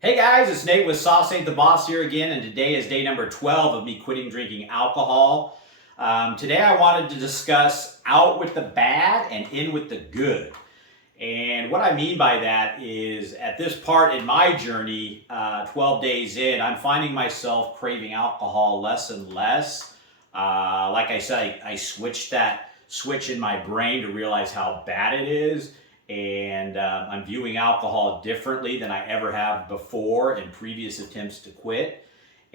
Hey guys, it's Nate with Sauce Ain't the Boss here again, and today is day number 12 of me quitting drinking alcohol. Today I wanted to discuss out with the bad and in with the good. And what I mean by that is at this part in my journey, 12 days in, I'm finding myself craving alcohol less and less. Like I said, I switched that switch in my brain to realize how bad it is. And I'm viewing alcohol differently than I ever have before in previous attempts to quit.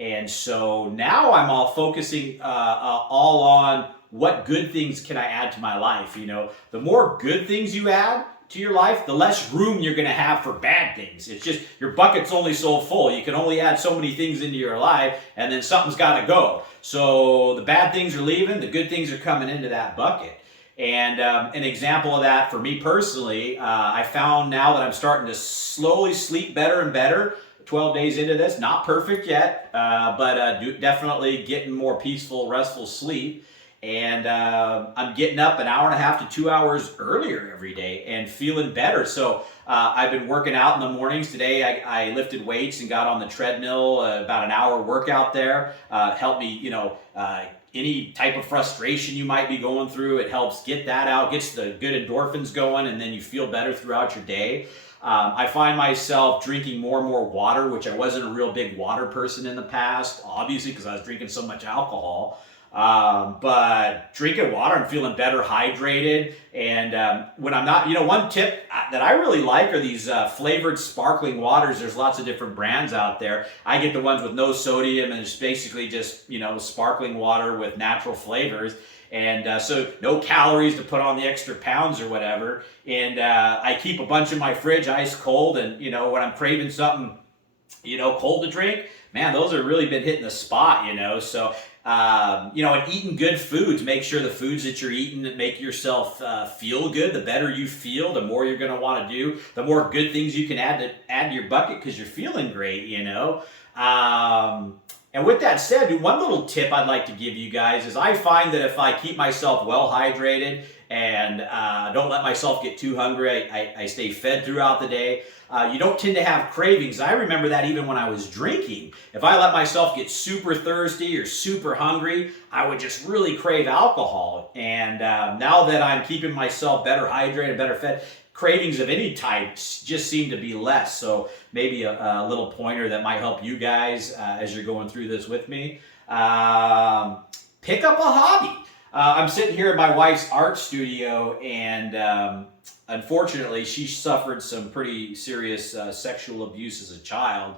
And so now I'm all focusing all on what good things can I add to my life. You know, the more good things you add to your life, the less room you're going to have for bad things. It's just your bucket's only so full. You can only add so many things into your life, and then something's got to go. So the bad things are leaving, the good things are coming into that bucket. And an example of that for me personally, I found now that I'm starting to slowly sleep better and better. 12 days into this, not perfect yet, but definitely getting more peaceful, restful sleep. And I'm getting up an hour and a half to 2 hours earlier every day and feeling better. So I've been working out in the mornings. Today I lifted weights and got on the treadmill, about an hour workout there. Helped me, any type of frustration you might be going through, it helps get that out, gets the good endorphins going, and then you feel better throughout your day. I find myself drinking more and more water, which I wasn't a real big water person in the past, obviously, because I was drinking so much alcohol. But drinking water, I'm feeling better hydrated. And when I'm not, one tip that I really like are these flavored sparkling waters. There's lots of different brands out there. I get the ones with no sodium, and it's basically just, sparkling water with natural flavors. And so no calories to put on the extra pounds or whatever. And I keep a bunch in my fridge, ice cold. And, when I'm craving something, cold to drink, man, those have really been hitting the spot, So, and eating good foods, make sure the foods that you're eating that make yourself feel good. The better you feel, the more you're going to want to do, the more good things you can add to your bucket because you're feeling great, And with that said, one little tip I'd like to give you guys is I find that if I keep myself well hydrated and don't let myself get too hungry, I stay fed throughout the day. You don't tend to have cravings. I remember that even when I was drinking. If I let myself get super thirsty or super hungry, I would just really crave alcohol. And now that I'm keeping myself better hydrated, better fed, cravings of any type just seem to be less. So maybe a little pointer that might help you guys as you're going through this with me. Pick up a hobby. I'm sitting here in my wife's art studio, and unfortunately, she suffered some pretty serious sexual abuse as a child.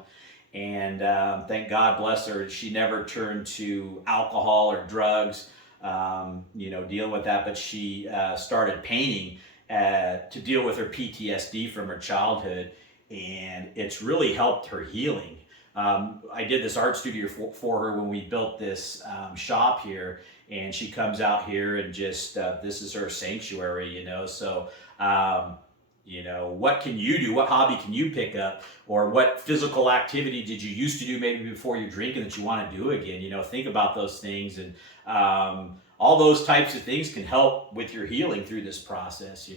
And thank God, bless her, she never turned to alcohol or drugs, dealing with that. But she started painting to deal with her PTSD from her childhood, and it's really helped her healing. I did this art studio for her when we built this shop here, and she comes out here and just this is her sanctuary, So, what can you do? What hobby can you pick up, or what physical activity did you used to do maybe before you're drinking that you want to do again? Think about those things, and all those types of things can help with your healing through this process.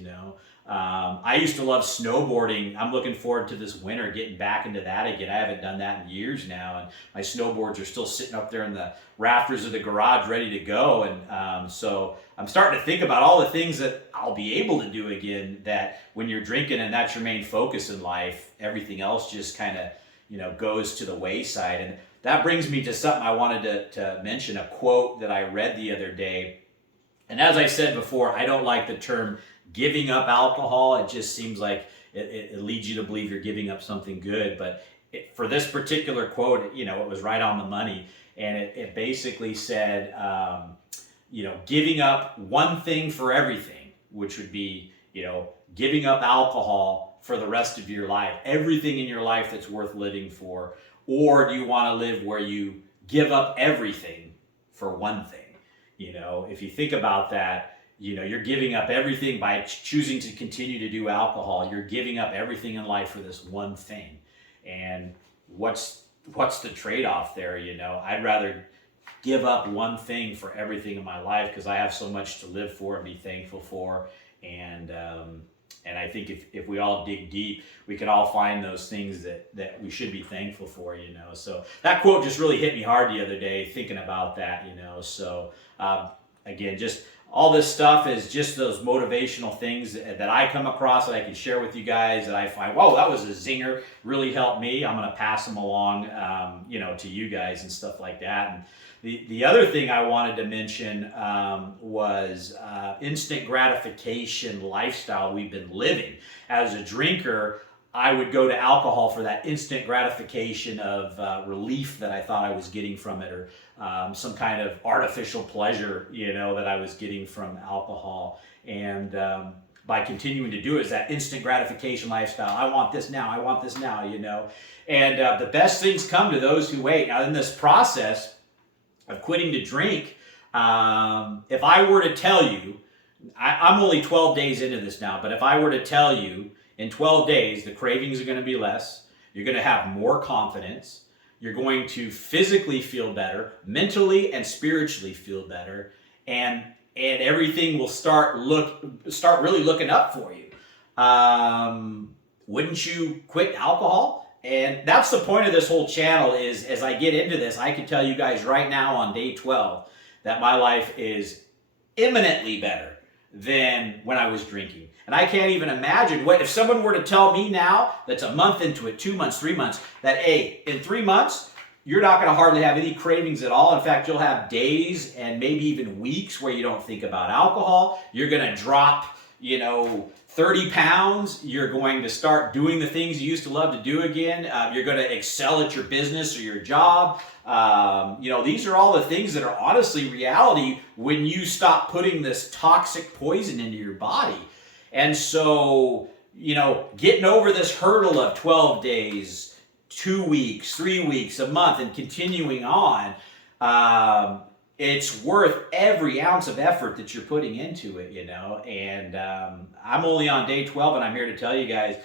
I used to love snowboarding. I'm looking forward to this winter getting back into that again. I haven't done that in years now, and my snowboards are still sitting up there in the rafters of the garage ready to go. And so I'm starting to think about all the things that I'll be able to do again, that when you're drinking and that's your main focus in life, everything else just kind of, goes to the wayside. And that brings me to something I wanted to mention, a quote that I read the other day. And as I said before, I don't like the term giving up alcohol. It just seems like it leads you to believe you're giving up something good. But for this particular quote, it was right on the money. And it basically said, giving up one thing for everything, which would be, giving up alcohol for the rest of your life, everything in your life that's worth living for. Or do you want to live where you give up everything for one thing? If you think about that, you're giving up everything by choosing to continue to do alcohol. You're giving up everything in life for this one thing. And what's the trade-off there? I'd rather give up one thing for everything in my life because I have so much to live for and be thankful for. And And I think if we all dig deep, we can all find those things that we should be thankful for, you know. So that quote just really hit me hard the other day thinking about that, you know. So again, just all this stuff is just those motivational things that I come across that I can share with you guys that I find, whoa, that was a zinger, really helped me. I'm going to pass them along, you know, to you guys and stuff like that. And the other thing I wanted to mention was instant gratification lifestyle we've been living. As a drinker, I would go to alcohol for that instant gratification of relief that I thought I was getting from it, or some kind of artificial pleasure, you know, that I was getting from alcohol. And by continuing to do it, is that instant gratification lifestyle. I want this now, I want this now, you know. And the best things come to those who wait. Now, in this process of quitting to drink, if I were to tell you, I'm only 12 days into this now, but if I were to tell you in 12 days, the cravings are going to be less, you're going to have more confidence, you're going to physically feel better, mentally and spiritually feel better, and everything will start really looking up for you. Wouldn't you quit alcohol? And that's the point of this whole channel is, as I get into this, I can tell you guys right now on day 12 that my life is imminently better than when I was drinking. And I can't even imagine what if someone were to tell me now that's a month into it, 2 months, 3 months, that, hey, in 3 months, you're not going to hardly have any cravings at all. In fact, you'll have days and maybe even weeks where you don't think about alcohol. You're going to drop, you know, 30 pounds, you're going to start doing the things you used to love to do again. You're going to excel at your business or your job. You know, these are all the things that are honestly reality when you stop putting this toxic poison into your body. And so, you know, getting over this hurdle of 12 days, 2 weeks, 3 weeks, a month, and continuing on, it's worth every ounce of effort that you're putting into it, you know. And I'm only on day 12, and I'm here to tell you guys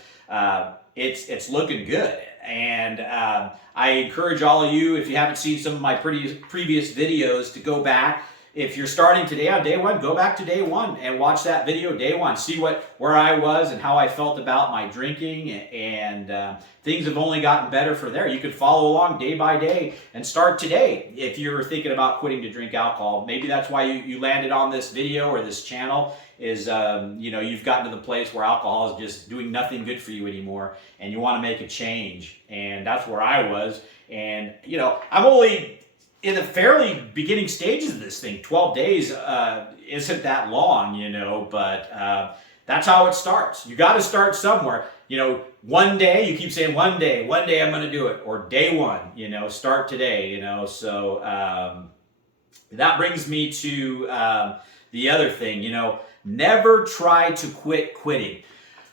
it's looking good. And I encourage all of you, if you haven't seen some of my previous videos, to go back. If you're starting today on day 1, go back to day 1 and watch that video day 1. See where I was and how I felt about my drinking, and things have only gotten better from there. You can follow along day by day and start today if you're thinking about quitting to drink alcohol. Maybe that's why you landed on this video or this channel is, you know, you've gotten to the place where alcohol is just doing nothing good for you anymore and you want to make a change. And that's where I was. And, you know, I'm only in the fairly beginning stages of this thing. 12 days isn't that long, you know, but that's how it starts. You got to start somewhere. You know, one day, you keep saying one day I'm going to do it, or day 1, you know, start today, you know. So that brings me to the other thing, you know, never try to quit quitting.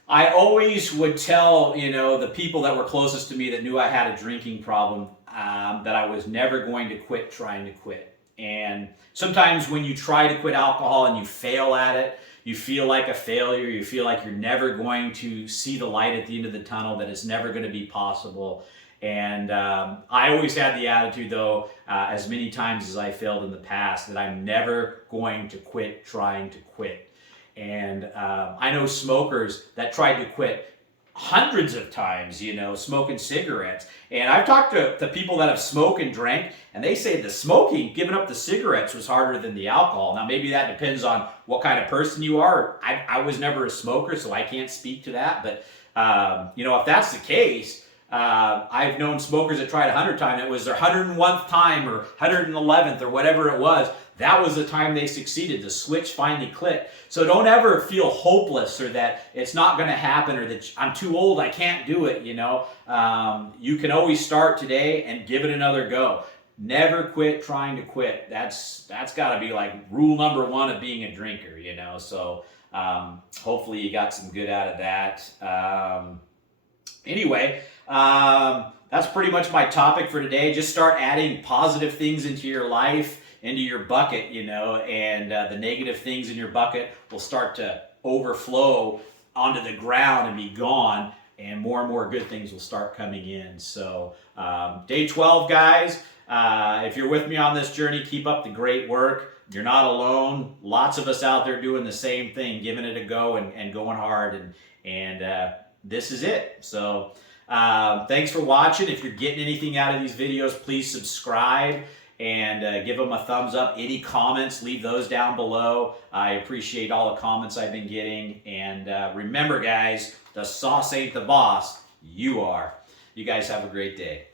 I always would tell, you know, the people that were closest to me that knew I had a drinking problem, that I was never going to quit trying to quit. And sometimes when you try to quit alcohol and you fail at it, you feel like a failure, you feel like you're never going to see the light at the end of the tunnel, that it's never going to be possible. And I always had the attitude, though, as many times as I failed in the past, that I'm never going to quit trying to quit. And I know smokers that tried to quit hundreds of times, you know, smoking cigarettes. And I've talked to people that have smoked and drank, and they say the smoking, giving up the cigarettes, was harder than the alcohol. Now, maybe that depends on what kind of person you are. I was never a smoker, so I can't speak to that. But, you know, if that's the case, I've known smokers that tried 100 times. It was their 101th time or 111th or whatever it was. That was the time they succeeded. The switch finally clicked. So don't ever feel hopeless or that it's not going to happen or that I'm too old, I can't do it, you know. You can always start today and give it another go. Never quit trying to quit. That's got to be like rule number 1 of being a drinker, you know. So hopefully you got some good out of that. Anyway, that's pretty much my topic for today. Just start adding positive things into your life, into your bucket, you know, and the negative things in your bucket will start to overflow onto the ground and be gone, and more good things will start coming in. So day 12, guys, if you're with me on this journey, keep up the great work. You're not alone. Lots of us out there doing the same thing, giving it a go and going hard. And this is it. So thanks for watching. If you're getting anything out of these videos, please subscribe and give them a thumbs up. Any comments, leave those down below. I appreciate all the comments I've been getting. And remember, guys, the sauce ain't the boss. You are. You guys have a great day.